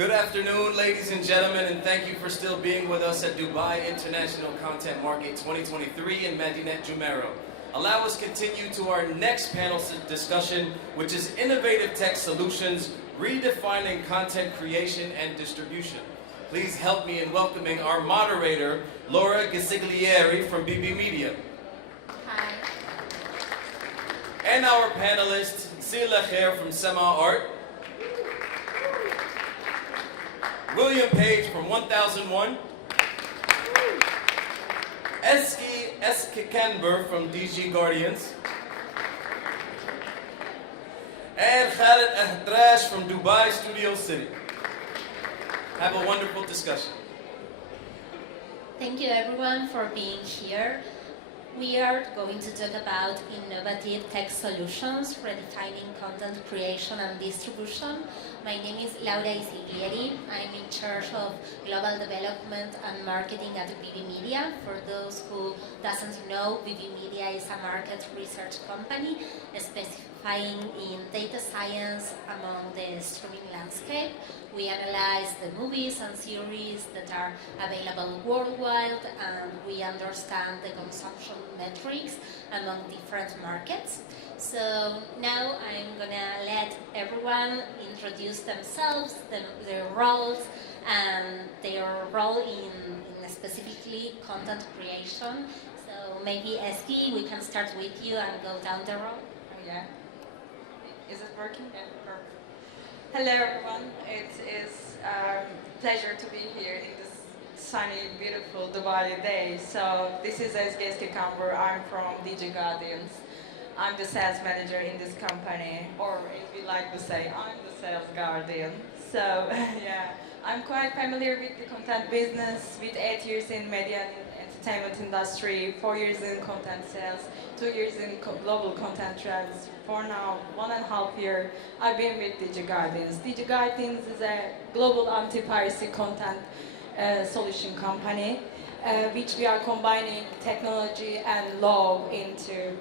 Good afternoon, ladies and gentlemen, and thank you for still being with us at Dubai International Content Market 2023 in Medinet Jumeirah. Allow us to continue to our next panel discussion, which is Innovative Tech Solutions, Redefining Content Creation and Distribution. Please help me in welcoming our moderator, Laura Ghisiglieri from BB Media. Hi. And our panelist, Sila Khair from Sema Art. Wiliam Page from 1001. Ezgi Eskikanbur from DigiGuardians. And Khaled Hatrash from Dubai Studio City. Have a wonderful discussion. Thank you everyone for being here. We are going to talk about innovative tech solutions, redefining content creation and distribution. My name is Laura Ghisiglieri. I'm in charge of global development and marketing at BB Media. For those who doesn't know, BB Media is a market research company specifying in data science among the streaming landscape. We analyze the movies and series that are available worldwide, and we understand the consumption metrics among different markets. So now I'm gonna let everyone introduce themselves, their roles, and their role in specifically content creation. So maybe Ezgi, we can start with you and go down the road. Yeah. Is it working? Yeah, perfect. Hello everyone. It is a pleasure to be here in this sunny, beautiful Dubai day. So this is Ezgi Eskikanbur. I'm from DigiGuardians. I'm the sales manager in this company, or as we like to say, I'm the sales guardian. So yeah, I'm quite familiar with the content business, with 8 years in media and entertainment industry, 4 years in content sales, 2 years in global content trends. For now, 1.5 years, I've been with DigiGuardians. DigiGuardians is a global anti-piracy content solution company, which we are combining technology and law into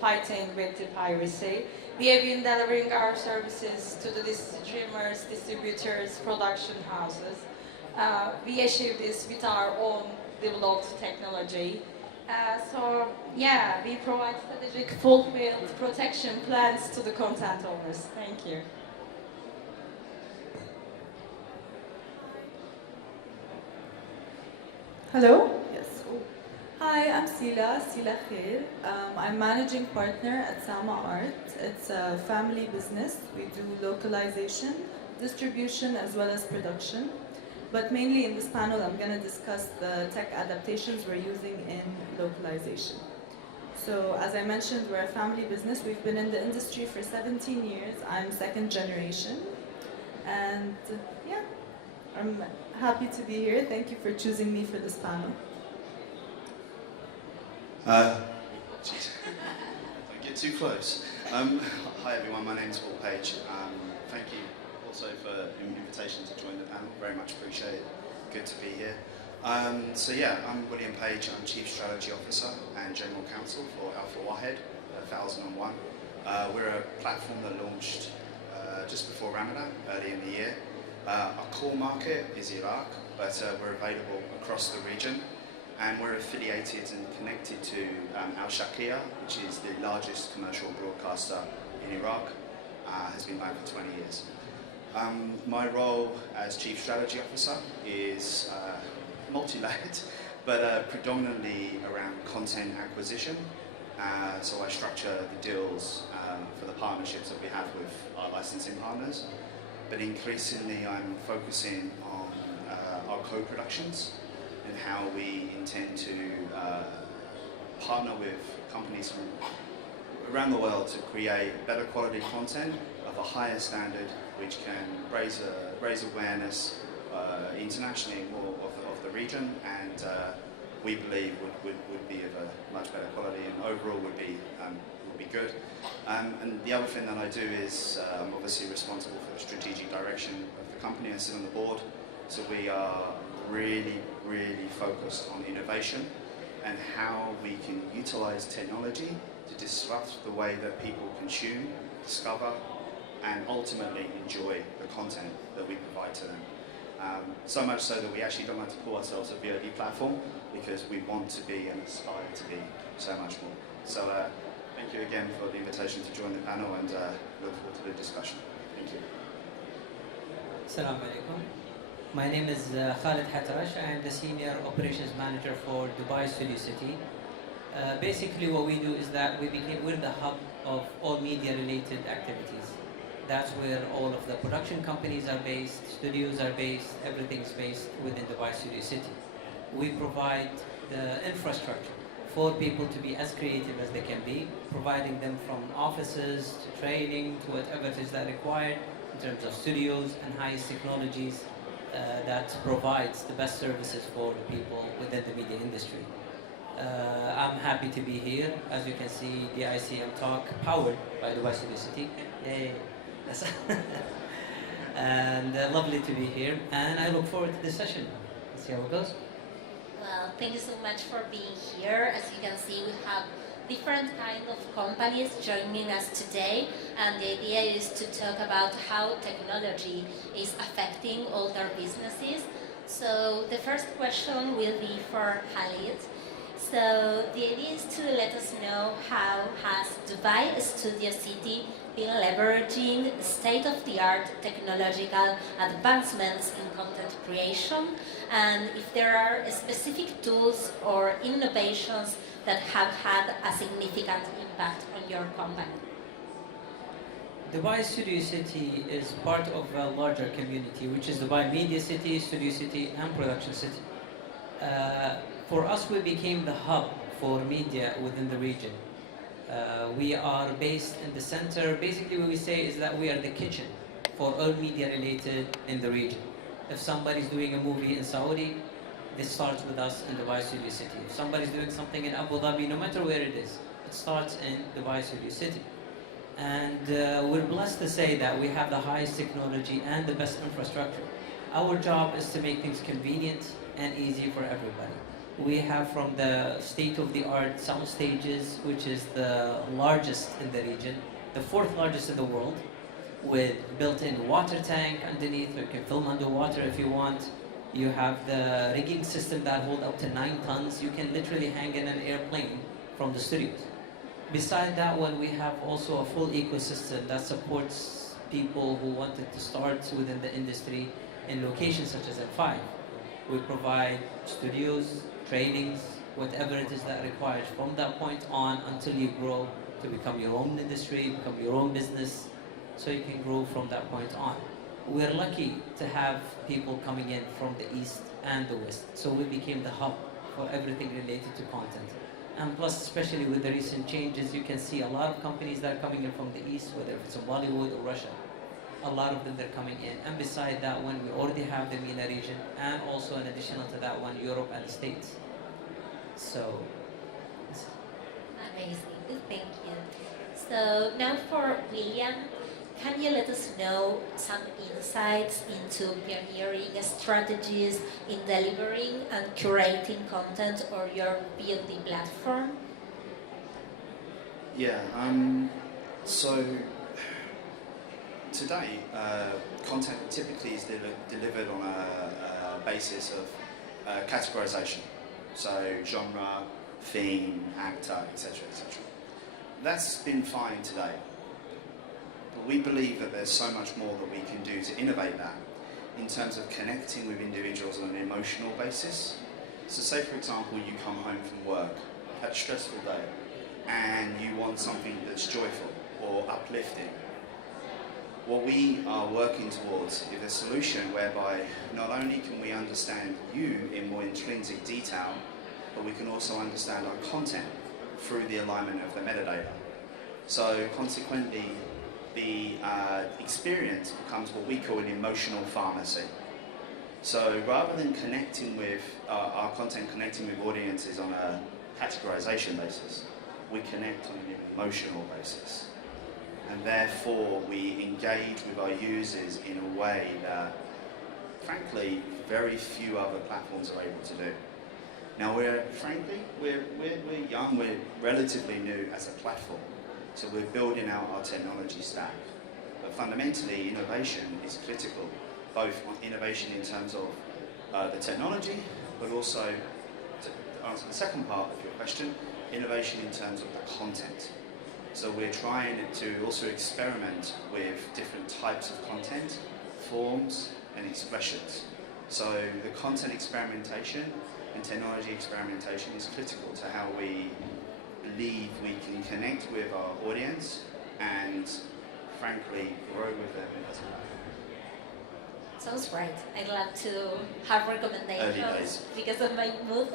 fighting with the piracy. We have been delivering our services to the streamers, distributors, production houses. We achieve this with our own developed technology. So yeah, we provide strategic fulfilled protection plans to the content owners. Thank you. Hello? Yes. Hi, I'm Sila Khair. I'm managing partner at Sama Art. It's a family business. We do localization, distribution, as well as production. But mainly in this panel, I'm going to discuss the tech adaptations we're using in localization. So as I mentioned, we're a family business. We've been in the industry for 17 years. I'm second generation. And yeah, I'm happy to be here. Thank you for choosing me for this panel. Don't get too close. Hi everyone, my name is Wiliam Page. Thank you also for the invitation to join the panel. Very much appreciate it. Good to be here. So yeah, I'm Wiliam Page. I'm Chief Strategy Officer and General Counsel for Alpha Wahed 1001. We're a platform that launched just before Ramadan, early in the year. Our core market is Iraq, but we're available across the region, and we're affiliated and connected to Al Shaqiya, which is the largest commercial broadcaster in Iraq. Has been going for 20 years. My role as Chief Strategy Officer is multi-layered, but predominantly around content acquisition. So I structure the deals for the partnerships that we have with our licensing partners. But increasingly I'm focusing on our co-productions and how we intend to partner with companies from around the world to create better quality content of a higher standard, which can raise awareness internationally more of the region, and we believe would be of a much better quality and overall would be good. And the other thing that I do is I'm obviously responsible for the strategic direction of the company. I sit on the board, so we are really focused on innovation and how we can utilize technology to disrupt the way that people consume, discover, and ultimately enjoy the content that we provide to them. So much so that we actually don't like to call ourselves a VOD platform, because we want to be and aspire to be so much more. So thank you again for the invitation to join the panel, and look forward to the discussion. Thank you. Assalamu alaikum. My name is Khaled Hatrash. I am the Senior Operations Manager for Dubai Studio City. Basically what we do is that we're the hub of all media related activities. That's where all of the production companies are based, studios are based, everything's based within Dubai Studio City. We provide the infrastructure for people to be as creative as they can be, providing them from offices to training to whatever it is that required in terms of studios and highest technologies that provides the best services for the people within the media industry. I'm happy to be here. As you can see, the DICM talk powered by Dubai Studio City. Yay! Yes. And lovely to be here, and I look forward to this session. Let's see how it goes. Well, thank you so much for being here. As you can see, we have different kind of companies joining us today, and the idea is to talk about how technology is affecting all their businesses. So the first question will be for Khaled. So the idea is to let us know how has Dubai Studio City been leveraging state-of-the-art technological advancements in content creation, and if there are specific tools or innovations that have had a significant impact on your company. Dubai Studio City is part of a larger community, which is Dubai Media City, Studio City, and Production City. For us, we became the hub for media within the region. We are based in the center. Basically, what we say is that we are the kitchen for all media related in the region. If somebody's doing a movie in Saudi, this starts with us in Dubai Studio City. If somebody's doing something in Abu Dhabi, no matter where it is, it starts in Dubai Studio City. And we're blessed to say that we have the highest technology and the best infrastructure. Our job is to make things convenient and easy for everybody. We have from the state-of-the-art sound stages, which is the largest in the region, the fourth largest in the world, with built-in water tank underneath. You can film underwater if you want. You have the rigging system that hold up to 9 tons. You can literally hang in an airplane from the studios. Beside that one, we have also a full ecosystem that supports people who wanted to start within the industry in locations such as F5. We provide studios, trainings, whatever it is that requires from that point on until you grow to become your own industry, become your own business, so you can grow from that point on. We're lucky to have people coming in from the east and the west, so we became the hub for everything related to content. And plus, especially with the recent changes, you can see a lot of companies that are coming in from the east, whether it's in Bollywood or Russia. A lot of them, they're coming in. And beside that one, we already have the MENA region, and also in addition to that one, Europe and the States. So, Amazing, thank you. So now for William, can you let us know some insights into pioneering strategies in delivering and curating content or your VOD platform? Yeah, so today, content typically is delivered on a basis of categorization. So genre, theme, actor, etc., etc. That's been fine today. But we believe that there's so much more that we can do to innovate that in terms of connecting with individuals on an emotional basis. So say, for example, you come home from work, had a stressful day, and you want something that's joyful or uplifting. What we are working towards is a solution whereby not only can we understand you in more intrinsic detail, but we can also understand our content through the alignment of the metadata. So consequently, the experience becomes what we call an emotional pharmacy. So rather than connecting with our content, connecting with audiences on a categorization basis, we connect on an emotional basis. And therefore, we engage with our users in a way that, frankly, very few other platforms are able to do. Now, we're young, we're relatively new as a platform, so we're building out our technology stack. But fundamentally, innovation is critical, both on innovation in terms of the technology, but also, to answer the second part of your question, innovation in terms of the content. So we're trying to also experiment with different types of content, forms, and expressions. So the content experimentation and technology experimentation is critical to how we believe we can connect with our audience and, frankly, grow with them as well. Sounds great. I'd love to have recommendations because of my mood.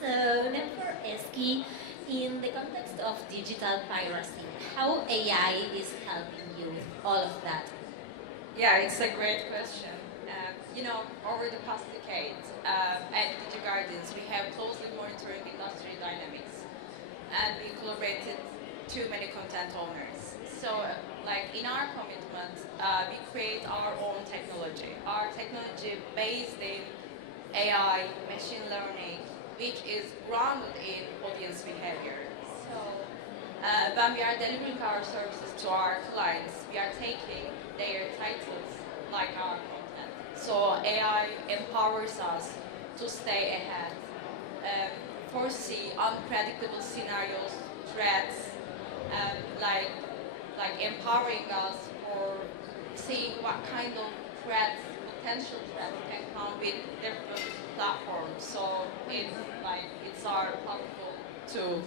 So now for Ezgi, in the context of digital piracy, how AI is helping you with all of that? Yeah, it's a great question. You know, over the past decade, at DigiGuardians, we have closely monitoring industry dynamics, and we collaborated too many content owners. So, like in our commitment, we create our own technology. Our technology based in AI, machine learning, which is grounded in audience behavior. So, when we are delivering our services to our clients, we are taking their titles like our content. So AI empowers us to stay ahead, foresee unpredictable scenarios, threats, like empowering us for seeing what kind of threats, potential threats can come with different platforms. So it's our powerful tool.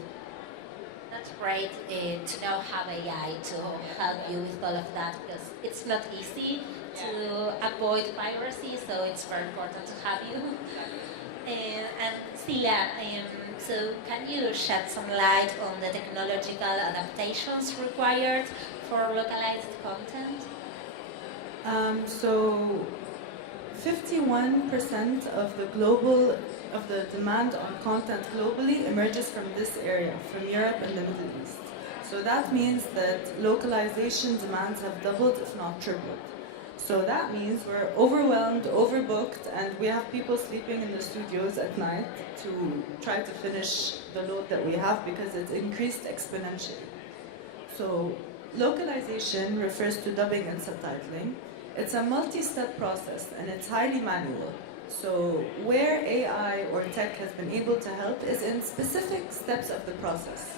That's great to know how AI to help you with all of that, because it's not easy to avoid piracy, so it's very important to have you. And Sila, so can you shed some light on the technological adaptations required for localized content? So 51% of the demand on content globally emerges from this area, from Europe and the Middle East. So that means that localization demands have doubled, if not tripled. So that means we're overwhelmed, overbooked, and we have people sleeping in the studios at night to try to finish the load that we have because it's increased exponentially. So localization refers to dubbing and subtitling. It's a multi-step process and it's highly manual. So where AI or tech has been able to help is in specific steps of the process.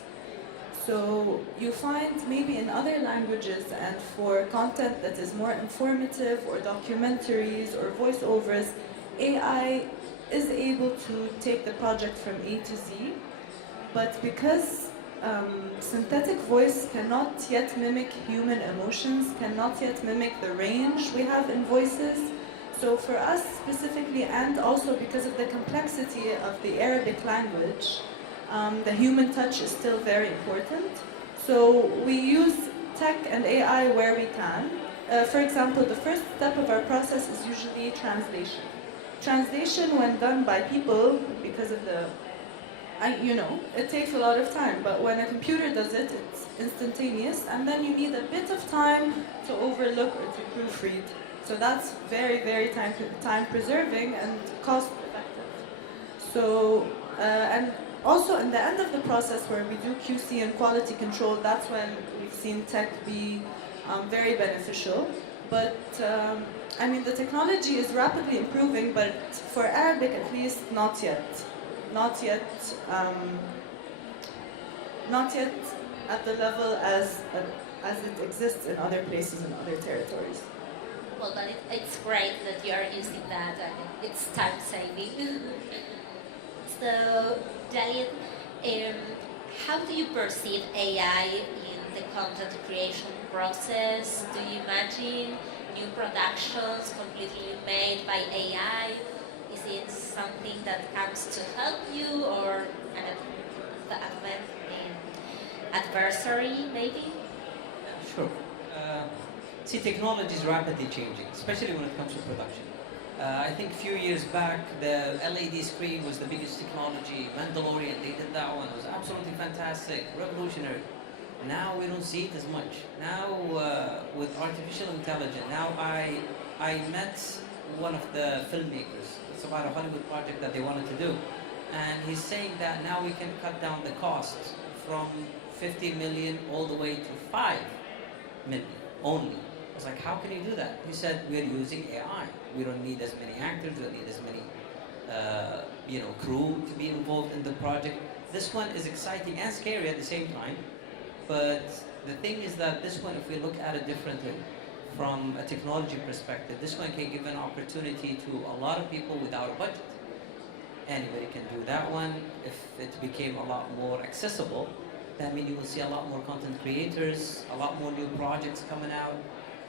So you find maybe in other languages and for content that is more informative or documentaries or voiceovers, AI is able to take the project from A to Z, but because synthetic voice cannot yet mimic human emotions, cannot yet mimic the range we have in voices, so for us specifically, and also because of the complexity of the Arabic language, the human touch is still very important. So we use tech and AI where we can. For example, the first step of our process is usually translation. Translation, when done by people, because of it takes a lot of time, but when a computer does it, it's instantaneous, and then you need a bit of time to overlook or to proofread. So that's very, very time-preserving and cost-effective. So, and also, in the end of the process where we do QC and quality control, that's when we've seen tech be very beneficial. But, the technology is rapidly improving, but for Arabic at least, not yet. Not yet at the level as it exists in other places and other territories. Well, but it's great that you are using that, and it's time-saving. So, Dalit, how do you perceive AI in the content creation process? Do you imagine new productions completely made by AI? Is it something that comes to help you, or kind of the adversary, maybe? Sure. See, technology is rapidly changing, especially when it comes to production. I think a few years back, the LED screen was the biggest technology. Mandalorian, they did that one. It was absolutely fantastic, revolutionary. Now we don't see it as much. Now, with artificial intelligence, now I met one of the filmmakers. It's about a Hollywood project that they wanted to do. And he's saying that now we can cut down the cost from 50 million all the way to 5 million. only. I was like, how can you do that? He said, we're using AI. We don't need as many actors, we don't need as many crew to be involved in the project. This one is exciting and scary at the same time, but the thing is that this one, if we look at it differently, from a technology perspective, this one can give an opportunity to a lot of people without a budget. Anybody can do that one. If it became a lot more accessible, that means you will see a lot more content creators, a lot more new projects coming out,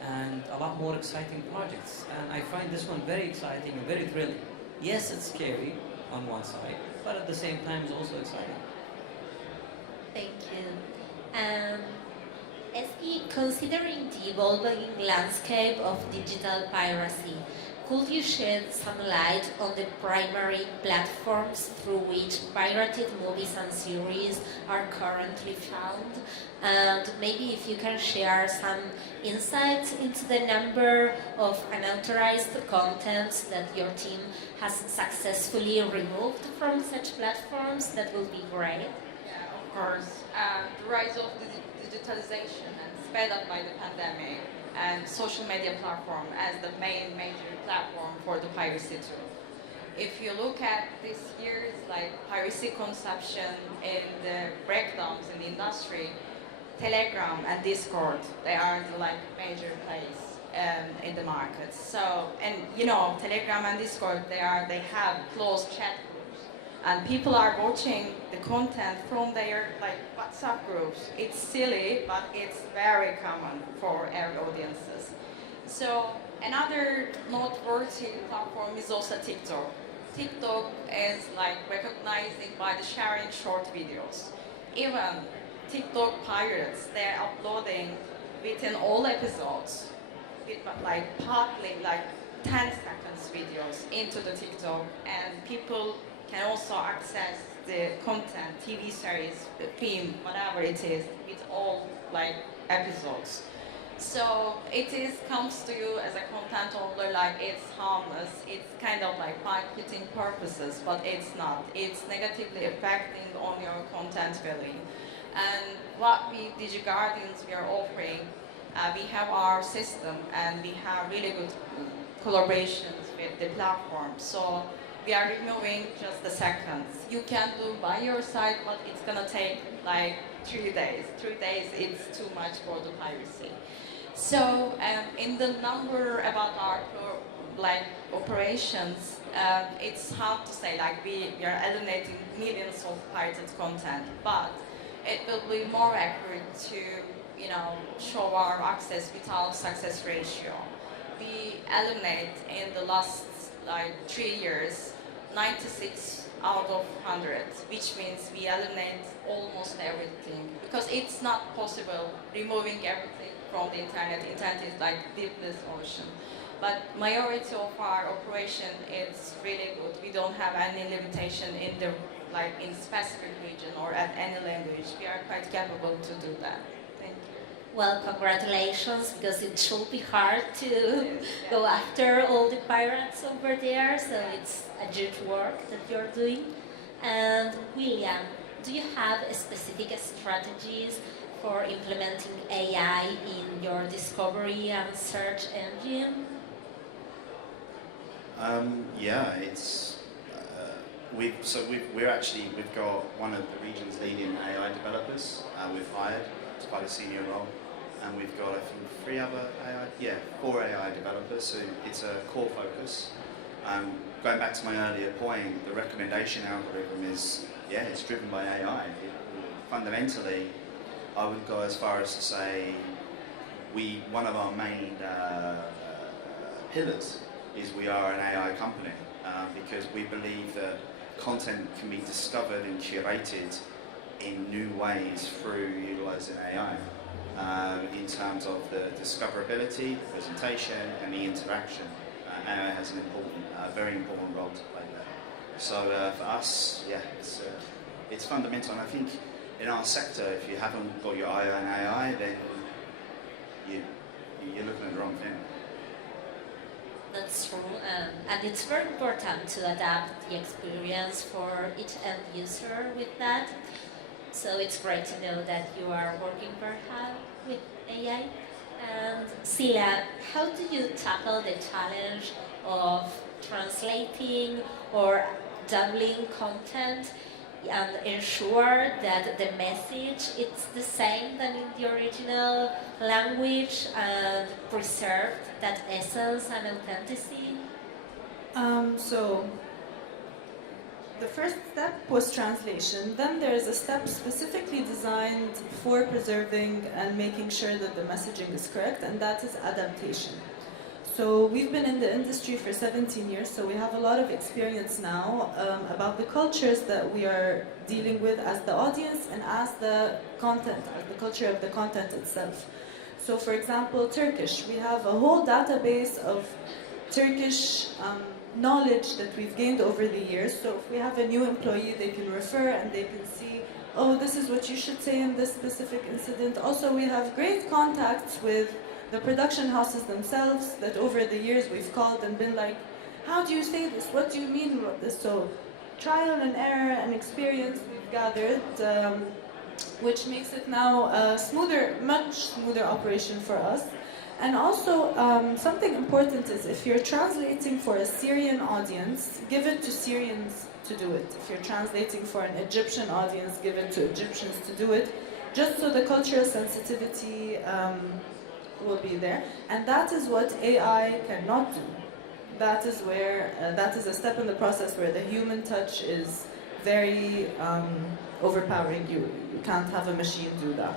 and a lot more exciting projects. And I find this one very exciting and very thrilling. Yes, it's scary on one side, but at the same time it's also exciting. Thank you. Ezgi, considering the evolving landscape of digital piracy, could you shed some light on the primary platforms through which pirated movies and series are currently found? And maybe if you can share some insights into the number of unauthorized contents that your team has successfully removed from such platforms, that would be great. Yeah, of course. The rise of digitalization and sped up by the pandemic and social media platform as the major platform for the piracy tool. If you look at this year's piracy consumption in the breakdowns in the industry, Telegram and Discord, they are the major place in the market. So, and Telegram and Discord, they have closed chat groups, and people are watching the content from their WhatsApp groups. It's silly, but it's very common for our audiences. So another noteworthy platform is also TikTok. TikTok is recognizing by the sharing short videos. Even TikTok pirates, they're uploading within all episodes, with partly 10 seconds videos into the TikTok, and people can also access the content, TV series, the film, whatever it is, with all episodes. So it comes to you as a content owner it's harmless, it's kind of marketing purposes, but it's not. It's negatively affecting on your content value. And what we DigiGuardians we are offering, we have our system and we have really good collaborations with the platform. So we are removing just the seconds. You can do by your side, but it's gonna take 3 days. 3 days is too much for the piracy. So in the number about our operations, it's hard to say we are eliminating millions of pirated content, but it will be more accurate to show our access without success ratio. We eliminate in the last 3 years 96 out of 100, which means we eliminate almost everything, because it's not possible removing everything from the internet. Internet is deepest ocean. But majority of our operation is really good. We don't have any limitation in the in specific region or at any language. We are quite capable to do that. Thank you. Well, congratulations, because it should be hard to go after all the pirates over there, so it's a huge work that you're doing. And William, do you have specific strategies for implementing AI in your discovery and search engine? Yeah, it's we've got one of the region's leading AI developers we've hired as quite a senior role, and we've got I think 4 AI developers. So it's a core focus. Going back to my earlier point, the recommendation algorithm is it's driven by AI. Fundamentally, I would go as far as to say one of our main pillars is we are an AI company because we believe that content can be discovered and curated in new ways through utilising AI in terms of the discoverability, the presentation and the interaction. AI has an very important role to play there. So for us, it's fundamental, and I think in our sector, if you haven't got your eye on AI, then you're looking at the wrong thing. That's true, and it's very important to adapt the experience for each end user with that. So it's great to know that you are working very hard with AI. And Sila, how do you tackle the challenge of translating or doubling content and ensure that the message is the same than in the original language and preserve that essence and authenticity? So the first step was translation. Then there is a step specifically designed for preserving and making sure that the messaging is correct, and that is adaptation. So we've been in the industry for 17 years, so we have a lot of experience now about the cultures that we are dealing with as the audience and as the content, as the culture of the content itself. So for example, Turkish, we have a whole database of Turkish knowledge that we've gained over the years. So if we have a new employee, they can refer and they can see, oh, this is what you should say in this specific incident. Also, we have great contacts with the production houses themselves that over the years we've called and been like, how do you say this? What do you mean about this? So trial and error and experience we've gathered, which makes it now a smoother, much smoother operation for us. And also, something important is if you're translating for a Syrian audience, give it to Syrians to do it. If you're translating for an Egyptian audience, give it to Egyptians to do it, just so the cultural sensitivity will be there. And that is what AI cannot do. That is where, that is a step in the process where the human touch is very overpowering. You can't have a machine do that.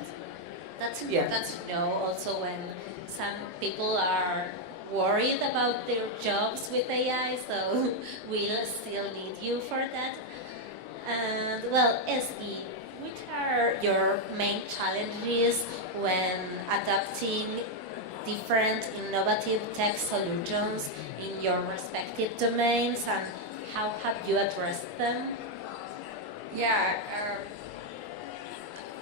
That's important to know also when some people are worried about their jobs with AI, so we'll still need you for that. And well, Ezgi, which are your main challenges when adapting different innovative tech solutions in your respective domains, and how have you addressed them? Yeah,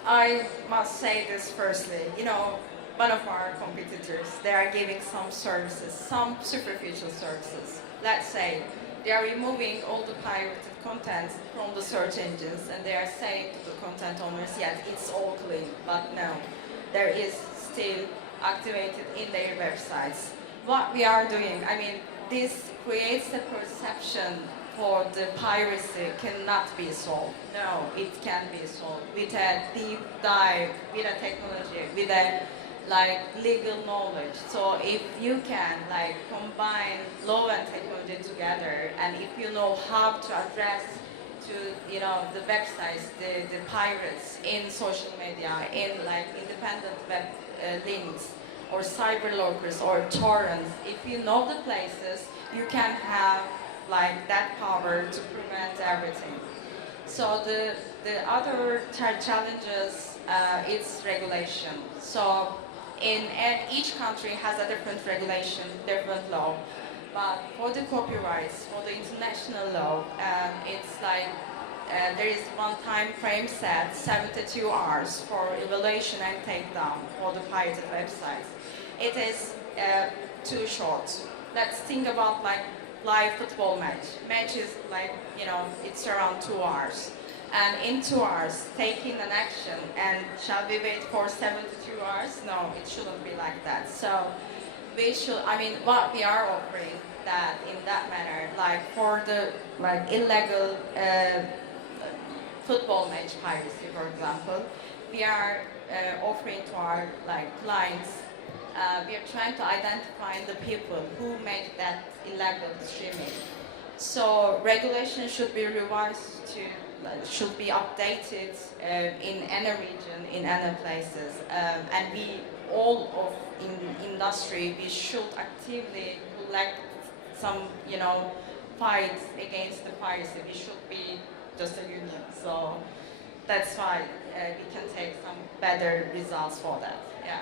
I must say this firstly. You know, one of our competitors, they are giving some services, some superficial services. Let's say they are removing all the pirated content from the search engines and they are saying to the content owners, yes, it's all clean, but no, there is still activated in their websites. What we are doing, I mean, this creates a perception for the piracy cannot be solved. No, it can be solved with a deep dive, with a technology, with a legal knowledge. So if you can combine law and technology together, and if you know how to address to the websites, the pirates in social media, in independent web links or cyber lockers or torrents, if you know the places, you can have that power to prevent everything. So the other challenges is regulation. So each country has a different regulation, different law. But for the copyrights, for the international law, it's there is one time frame set, 72 hours for evaluation and takedown for the pirated websites. It is too short. Let's think about live football match. Match is it's around 2 hours. And in 2 hours, taking an action, and shall we wait for 72 hours? No, it shouldn't be like that. So we should, what we are offering that in that manner, for the illegal football match piracy, for example, we are offering to our clients, we are trying to identify the people who make that illegal streaming. So regulation should be revised to, should be updated in any region, in any places, and we all of in industry, we should actively collect some, fight against the piracy. We should be just a union. So that's why we can take some better results for that. Yeah.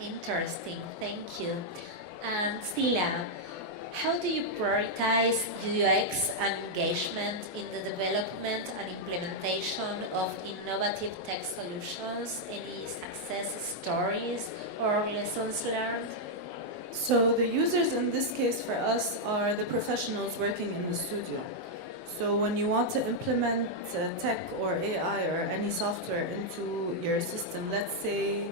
Interesting, thank you. And Sila, how do you prioritize UX and engagement in the development and implementation of innovative tech solutions? Any success stories or lessons learned? So the users in this case for us are the professionals working in the studio. So when you want to implement tech or AI or any software into your system, let's say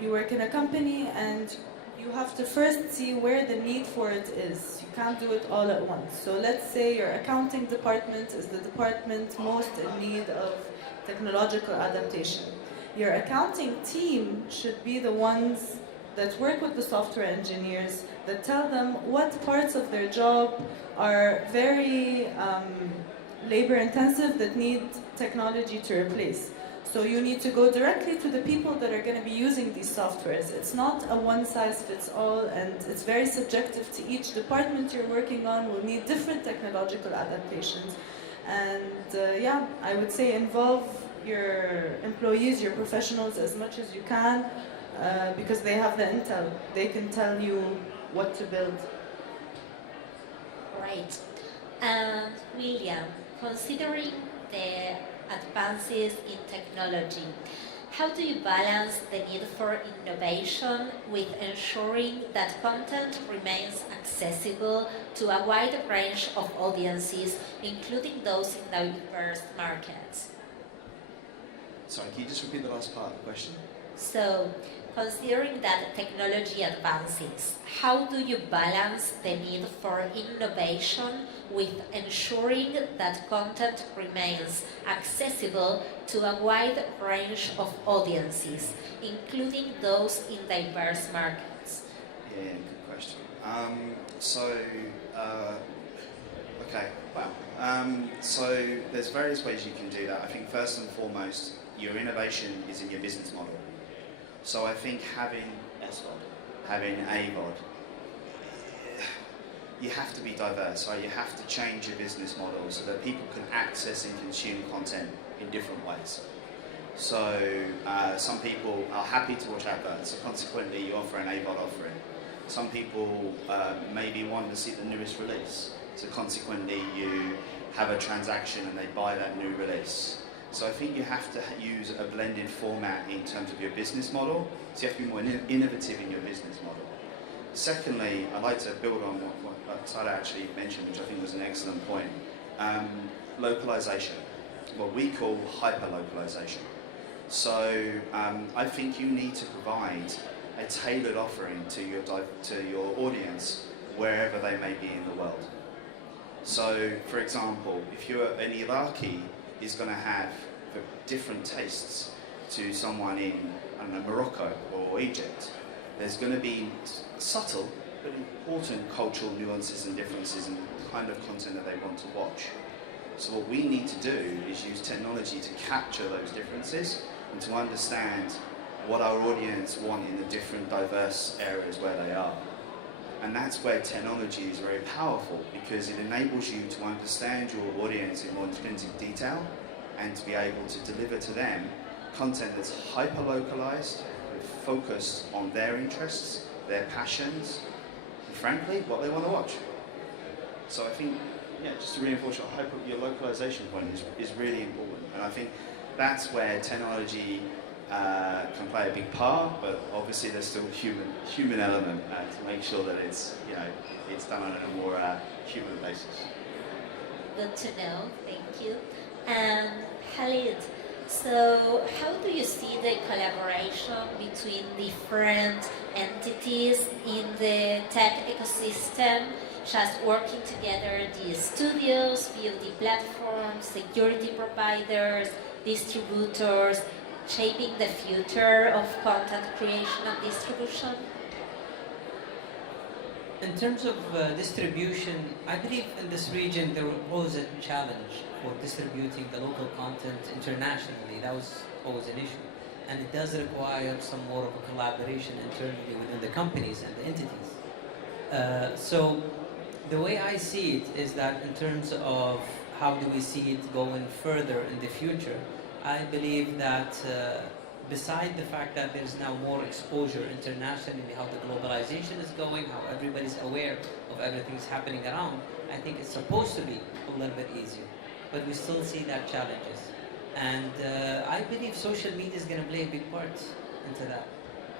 You work in a company and you have to first see where the need for it is. You can't do it all at once. So let's say your accounting department is the department most in need of technological adaptation. Your accounting team should be the ones that work with the software engineers, that tell them what parts of their job are very labor intensive that need technology to replace. So you need to go directly to the people that are going to be using these softwares. It's not a one-size-fits-all, and it's very subjective to each department you're working on will need different technological adaptations. And yeah, I would say involve your employees, your professionals as much as you can, because they have the intel. They can tell you what to build. Right. And William, considering the advances in technology, how do you balance the need for innovation with ensuring that content remains accessible to a wide range of audiences, including those in diverse markets? Sorry, can you just repeat the last part of the question? So, considering that technology advances, how do you balance the need for innovation with ensuring that content remains accessible to a wide range of audiences, including those in diverse markets? Yeah, good question. Okay, wow. So there's various ways you can do that. I think first and foremost, your innovation is in your business model. So I think having SVOD, having AVOD, you have to be diverse, right? You have to change your business model so that people can access and consume content in different ways. So some people are happy to watch adverts, so consequently you offer an AVOD offering. Some people maybe want to see the newest release, so consequently you have a transaction and they buy that new release. So I think you have to use a blended format in terms of your business model, so you have to be more innovative in your business model. Secondly, I'd like to build on what Sila actually mentioned, which I think was an excellent point. Localization, what we call hyper-localization. So I think you need to provide a tailored offering to your audience wherever they may be in the world. So, for example, if you're an Iraqi is going to have different tastes to someone in, I don't know, Morocco or Egypt, there's going to be subtle but important cultural nuances and differences in the kind of content that they want to watch. So what we need to do is use technology to capture those differences and to understand what our audience want in the different diverse areas where they are. And that's where technology is very powerful, because it enables you to understand your audience in more intrinsic detail and to be able to deliver to them content that's hyper-localized, focused on their interests, their passions, and frankly, what they want to watch. So I think, yeah, just to reinforce your localization point is really important. And I think that's where technology can play a big part, but obviously there's still a human element to make sure that it's, it's done on a more human basis. Good to know, thank you. And Khaled, so how do you see the collaboration between different entities in the tech ecosystem, just working together, the studios, VOD platforms, security providers, distributors, shaping the future of content creation and distribution? In terms of distribution, I believe in this region there was always a challenge for distributing the local content internationally. That was always an issue. And it does require some more of a collaboration internally within the companies and the entities. So the way I see it is that in terms of how do we see it going further in the future, I believe that beside the fact that there's now more exposure internationally, how the globalization is going, how everybody's aware of everything's happening around, I think it's supposed to be a little bit easier. But we still see that challenges. And I believe social media is going to play a big part into that.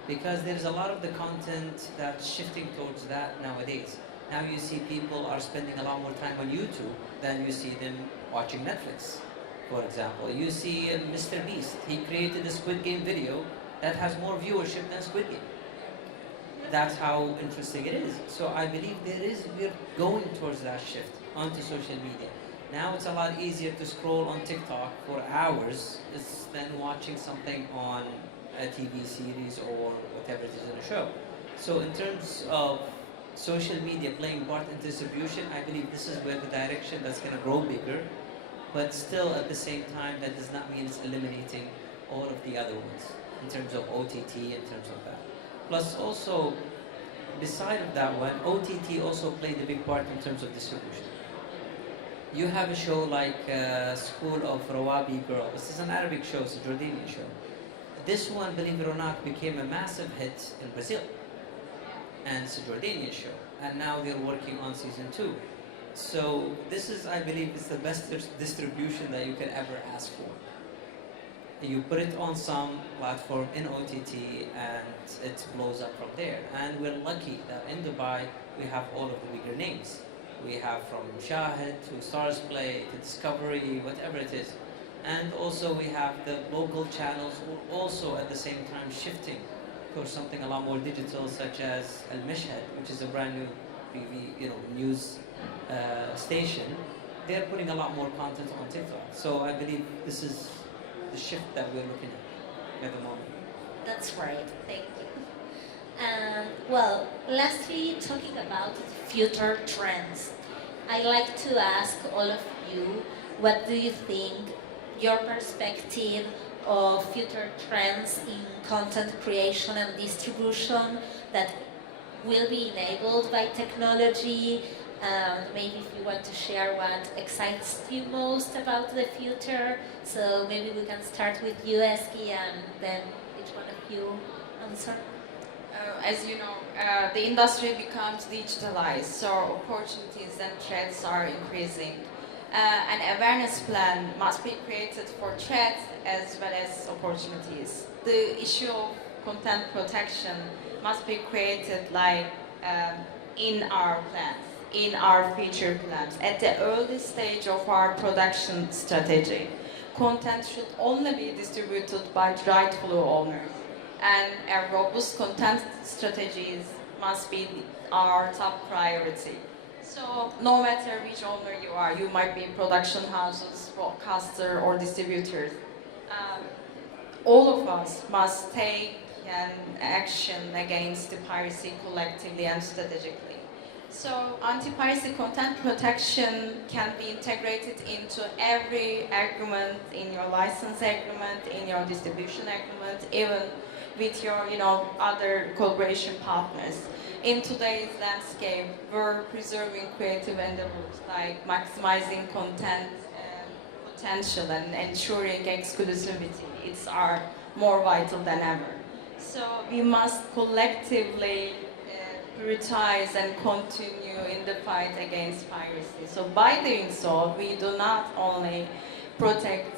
Because there's a lot of the content that's shifting towards that nowadays. Now you see people are spending a lot more time on YouTube than you see them watching Netflix. For example, you see Mr. Beast, he created a Squid Game video that has more viewership than Squid Game. That's how interesting it is. So I believe we're going towards that shift onto social media. Now it's a lot easier to scroll on TikTok for hours than watching something on a TV series or whatever it is in a show. So in terms of social media playing part in distribution, I believe this is where the direction that's going to grow bigger, but still at the same time that does not mean it's eliminating all of the other ones in terms of OTT, in terms of that. Plus also, beside of that one, OTT also played a big part in terms of distribution. You have a show like School of Rawabi Girl. This is an Arabic show, it's a Jordanian show. This one, believe it or not, became a massive hit in Brazil. And it's a Jordanian show. And now they're working on season 2. So this is, I believe, is the best distribution that you can ever ask for. You put it on some platform in OTT and it blows up from there. And we're lucky that in Dubai we have all of the bigger names. We have from Shahid to Stars Play to Discovery, whatever it is. And also we have the local channels who are also at the same time shifting towards something a lot more digital, such as Al Mashhad, which is a brand new TV, news station. They're putting a lot more content on TikTok. So I believe this is the shift that we're looking at the moment. That's right, thank you. And well, lastly, talking about future trends, I'd like to ask all of you, what do you think, your perspective of future trends in content creation and distribution that will be enabled by technology? Maybe if you want to share what excites you most about the future. So maybe we can start with you, Ezgi, and then each one of you answer. As you know, the industry becomes digitalized, so opportunities and threats are increasing. An awareness plan must be created for threats as well as opportunities. The issue of content protection must be created in our plans, in our future plans, at the early stage of our production strategy. Content should only be distributed by rightful owners, and a robust content strategies must be our top priority. So no matter which owner you are, you might be production houses, broadcaster or distributors, all of us must take an action against the piracy collectively and strategically. So anti-piracy content protection can be integrated into every agreement, in your license agreement, in your distribution agreement, even with your other collaboration partners. In today's landscape, we're preserving creative endeavors like maximizing content potential and ensuring exclusivity. It's more vital than ever. So we must collectively prioritize and continue in the fight against piracy. So by doing so, we do not only protect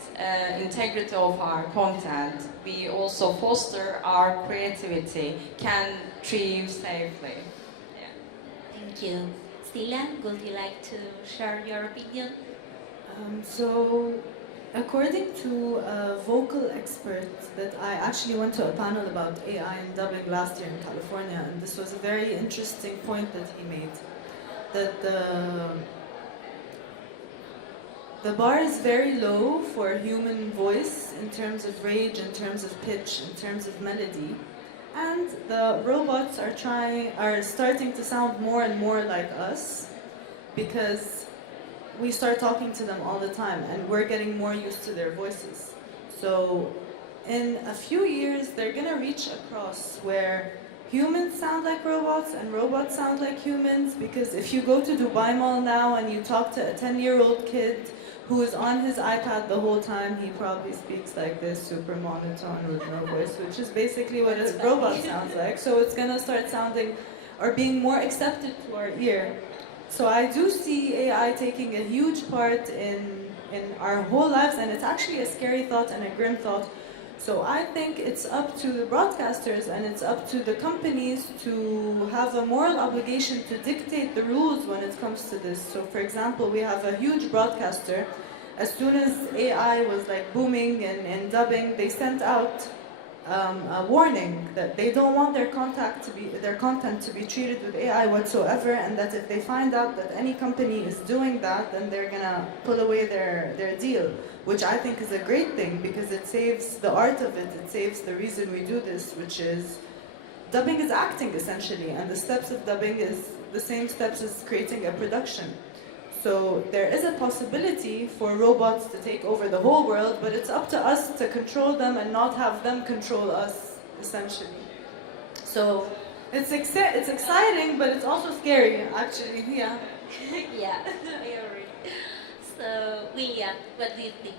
integrity of our content, we also foster our creativity, can thrive safely. Yeah. Thank you. Sila, would you like to share your opinion? So, according to a vocal expert that I actually went to a panel about AI and dubbing last year in California, and this was a very interesting point that he made, that the bar is very low for human voice in terms of range, in terms of pitch, in terms of melody, and the robots are starting to sound more and more like us because we start talking to them all the time and we're getting more used to their voices. So in a few years, they're gonna reach a cross where humans sound like robots and robots sound like humans, because if you go to Dubai Mall now and you talk to a 10-year-old kid who is on his iPad the whole time, he probably speaks like this, super monotone with no voice, which is basically what a robot sounds like. So it's gonna start sounding or being more accepted to our ear. So I do see AI taking a huge part in our whole lives, and it's actually a scary thought and a grim thought. So I think it's up to the broadcasters and it's up to the companies to have a moral obligation to dictate the rules when it comes to this. So for example, we have a huge broadcaster. As soon as AI was like booming and dubbing, they sent out a warning that they don't want their content to be treated with AI whatsoever, and that if they find out that any company is doing that, then they're gonna pull away their deal, which I think is a great thing because it saves the art of it. It saves the reason we do this, which is dubbing is acting essentially, and the steps of dubbing is the same steps as creating a production. So there is a possibility for robots to take over the whole world, but it's up to us to control them and not have them control us, essentially. So it's exciting, but it's also scary, actually. Yeah. Yeah, I agree. So, William, what do you think?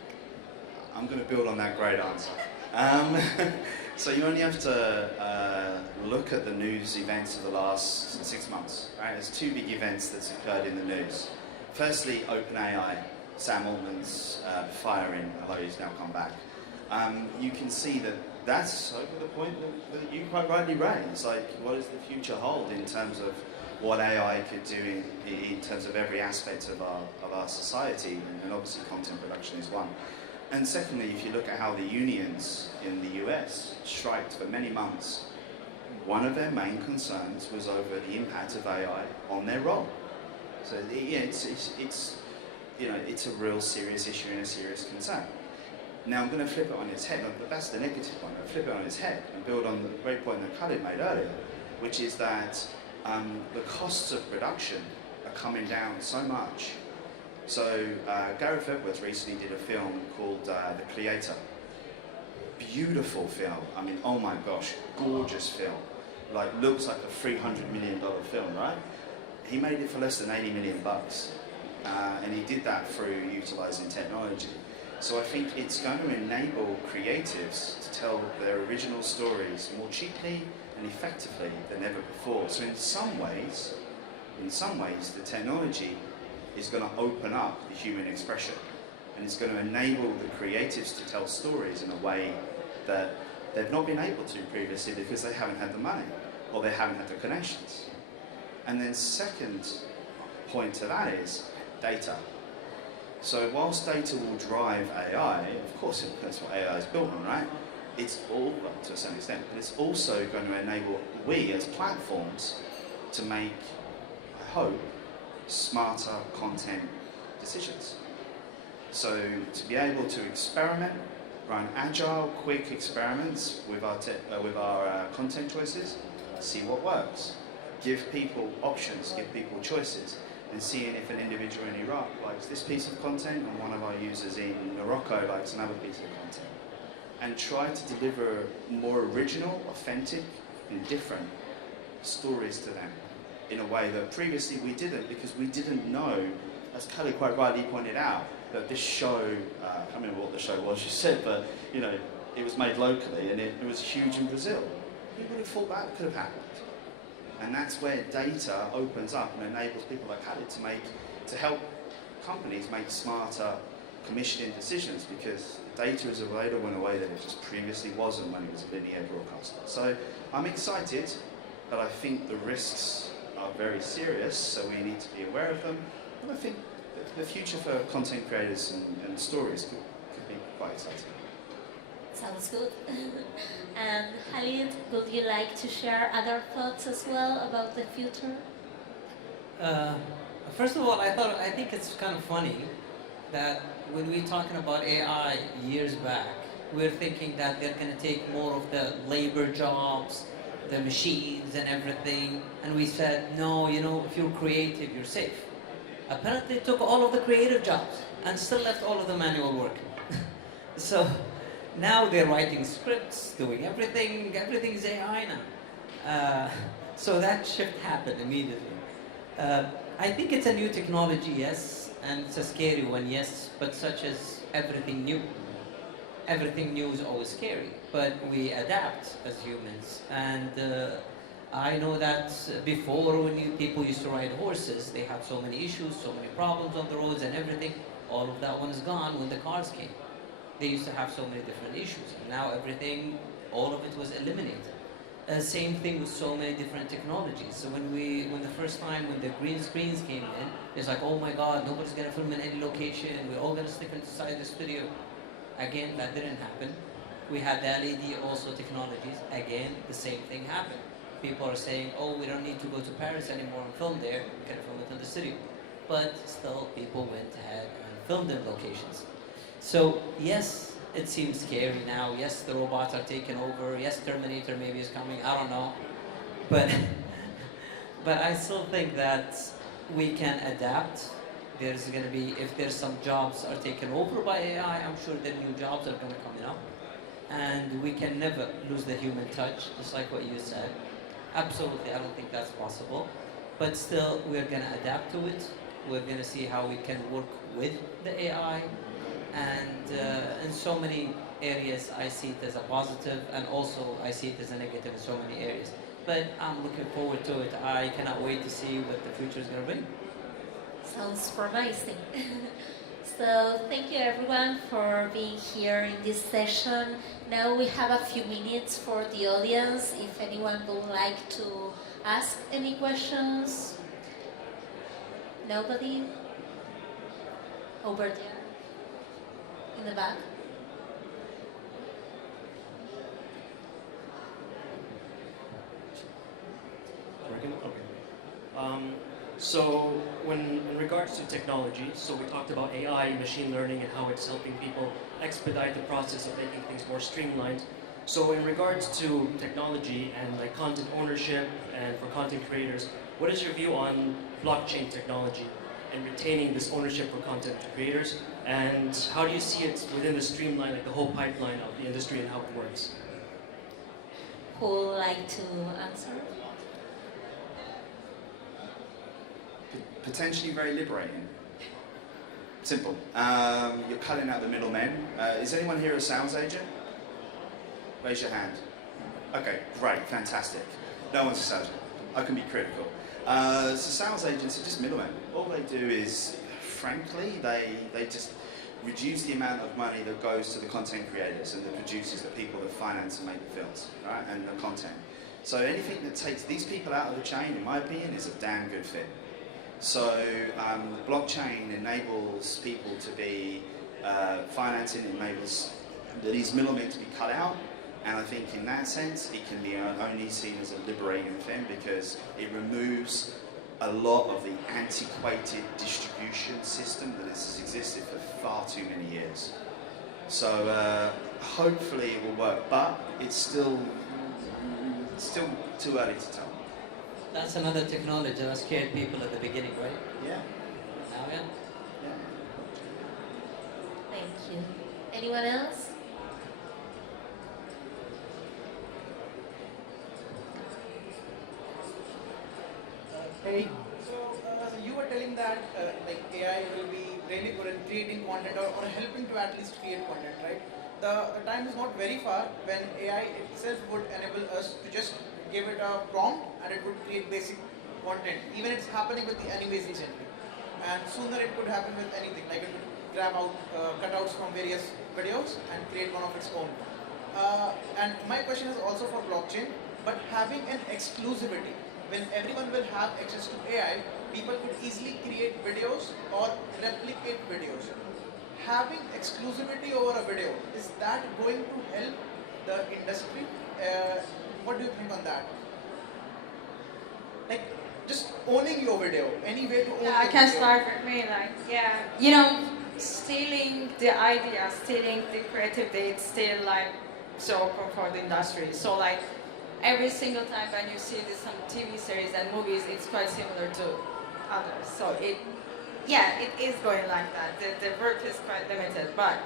I'm going to build on that great answer. So you only have to look at the news events of the last 6 months, right? There's two big events that's occurred in the news. Firstly, OpenAI, Sam Altman's firing, although he's now come back. You can see that that's over the point that you quite rightly raised. Like, what does the future hold in terms of what AI could do in terms of every aspect of our society, and obviously content production is one. And secondly, if you look at how the unions in the US striked for many months, one of their main concerns was over the impact of AI on their role. So yeah, it's a real serious issue and a serious concern. Now I'm going to flip it on its head, but that's the negative point. I'll flip it on its head and build on the great point that Khaled made earlier, which is that the costs of production are coming down so much. So Gareth Edwards recently did a film called The Creator. Beautiful film. I mean, oh my gosh, gorgeous film. Like, looks like a $300 million film, right? He made it for less than 80 million bucks. And he did that through utilizing technology. So I think it's going to enable creatives to tell their original stories more cheaply and effectively than ever before. So in some ways, the technology is going to open up the human expression, and it's going to enable the creatives to tell stories in a way that they've not been able to previously because they haven't had the money or they haven't had the connections. And then second point to that is data. So whilst data will drive AI, of course that's what AI is built on, right? It's all, well, to a certain extent, but it's also going to enable we as platforms to make, I hope, smarter content decisions. So to be able to experiment, run agile, quick experiments with our content choices, see what works, give people options, give people choices, and seeing if an individual in Iraq likes this piece of content and one of our users in Morocco likes another piece of content. And try to deliver more original, authentic, and different stories to them in a way that previously we didn't, because we didn't know, as Kelly quite rightly pointed out, that this show, I can't remember what the show was you said, but you know, it was made locally and it was huge in Brazil. Who would have thought that could have happened? And that's where data opens up and enables people like Khaled to help companies make smarter commissioning decisions, because data is available in a way that it just previously wasn't when it was a linear broadcaster. So I'm excited, but I think the risks are very serious, so we need to be aware of them. And I think the future for content creators and stories could be quite exciting. Sounds good. And Khalid, would you like to share other thoughts as well about the future? First of all, I think it's kind of funny that when we're talking about AI years back, we're thinking that they're going to take more of the labor jobs, the machines and everything, and we said, no, you know, if you're creative, you're safe. Apparently they took all of the creative jobs and still left all of the manual work. So now they're writing scripts, doing everything, everything's AI now. So that shift happened immediately. I think it's a new technology, yes, and it's a scary one, yes, but such as everything new. Everything new is always scary, but we adapt as humans. And I know that before, when people used to ride horses, they had so many issues, so many problems on the roads and everything. All of that one is gone when the cars came. They used to have so many different issues, and now everything, all of it was eliminated. Same thing with so many different technologies. So when the first time when the green screens came in, it's like, oh my God, nobody's gonna film in any location. We're all gonna stick inside the studio. Again, that didn't happen. We had the LED also technologies. Again, the same thing happened. People are saying, oh, we don't need to go to Paris anymore and film there. We can film it in the studio. But still, people went ahead and filmed in locations. So yes, it seems scary now. Yes, the robots are taking over. Yes, Terminator maybe is coming. I don't know. But, but I still think that we can adapt. There's going to be, if there's some jobs are taken over by AI, I'm sure that new jobs are going to come up. And we can never lose the human touch, just like what you said. Absolutely, I don't think that's possible. But still, we're going to adapt to it. We're going to see how we can work with the AI. And in so many areas, I see it as a positive, and also I see it as a negative in so many areas. But I'm looking forward to it. I cannot wait to see what the future is going to bring. Sounds promising. So thank you everyone for being here in this session. Now we have a few minutes for the audience. If anyone would like to ask any questions. Nobody? Over there. In the back. So in regards to technology, so we talked about AI, machine learning, and how it's helping people expedite the process of making things more streamlined. So in regards to technology and like content ownership and for content creators, what is your view on blockchain technology and retaining this ownership for content creators? And how do you see it within the streamline, like the whole pipeline of the industry and how it works? Who would like to answer? Potentially very liberating. Simple. You're cutting out the middlemen. Is anyone here a sales agent? Raise your hand. Okay, great, fantastic. No one's a sales agent. I can be critical. So sales agents are just middlemen. All they do is, frankly, they just reduce the amount of money that goes to the content creators and the producers, the people that finance and make the films, right, and the content. So anything that takes these people out of the chain, in my opinion, is a damn good fit. So blockchain enables people to be financing, enables these middlemen to be cut out, and I think in that sense it can be only seen as a liberating thing because it removes a lot of the antiquated distribution system that has existed for far too many years. So hopefully it will work, but it's still too early to tell. That's another technology that scared people at the beginning, right? Yeah. Now, yeah. Thank you. Anyone else? Hey, so you were telling that like AI will be really good in creating content or helping to at least create content, right? The time is not very far when AI itself would enable us to just give it a prompt and it would create basic content. Even it's happening with the animes recently. And sooner it could happen with anything, like it would grab out cutouts from various videos and create one of its own. And my question is also for blockchain, but having an exclusivity. When everyone will have access to AI, people could easily create videos or replicate videos. Having exclusivity over a video, is that going to help the industry? What do you think on that? Like, just owning your video, any way to own Yeah, I your can video. start with me, like, yeah, you know, stealing the idea, stealing the creativity, it's still like so open for the industry. So like, every single time when you see this some TV series and movies, it's quite similar to others. So it is going like that. The work is quite limited, but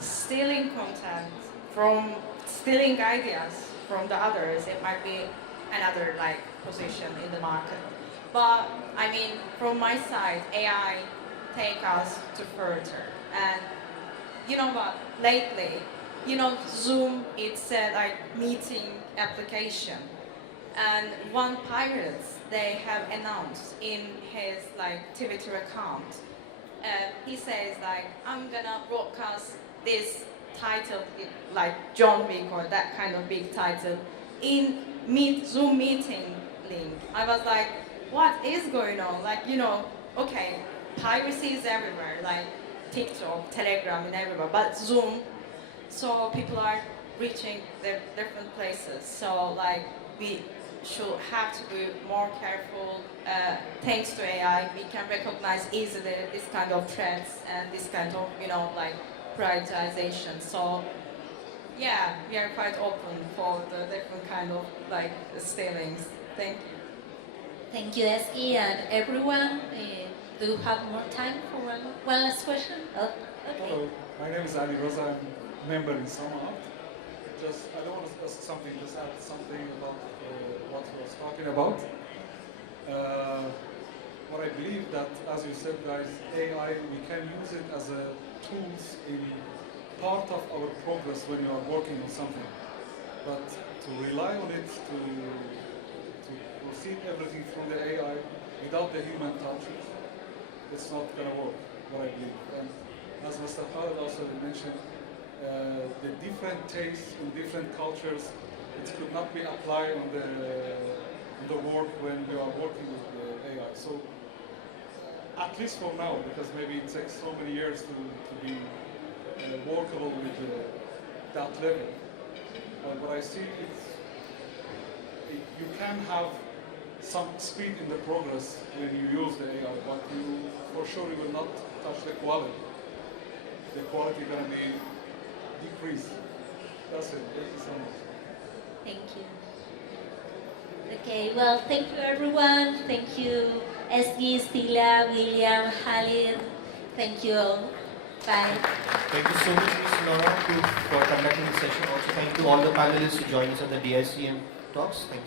stealing content from, stealing ideas from the others, it might be another like position in the market. But I mean, from my side, AI take us to further. And you know what, lately, you know, Zoom, it's a like meeting application. And one pirate, they have announced in his like Twitter account, he says like, I'm gonna broadcast this title, like John Wick or that kind of big title, in Zoom meeting link. I was like, what is going on? Like, you know, okay, piracy is everywhere, like TikTok, Telegram, and everywhere, but Zoom, so people are reaching the different places. So like we should have to be more careful. Thanks to AI, we can recognize easily this kind of threats and this kind of, like prioritization. So yeah, we are quite open for the different kind of like stealings. Thank you. Thank you, Ezgi, and everyone. Do you have more time for one last question? Oh, okay. Hello, my name is Ali Rosa. I'm a member in Sama. I don't want to ask something, just add something about what he was talking about. What I believe that, as you said, guys, AI, we can use it as a tools in part of our progress when you are working on something. But to rely on it to proceed everything through the AI without the human touch, it's not going to work, what I believe. And as Mr. Khaled also mentioned, the different tastes in different cultures, it could not be applied on the work when we are working with the AI. So, at least for now, because maybe it takes so many years to be workable with that level. But I see you can have some speed in the progress when you use the AI, but for sure you will not touch the quality. The quality going to be decreased. That's it. Thank you so much. Thank you. Okay, well, thank you everyone. Thank you, Ezgi, Sila, William, Khaled. Thank you all. Bye. Thank you so much, Ms. Laura, for conducting the session. Also, thank you all the panelists who joined us at the DICM talks. Thanks.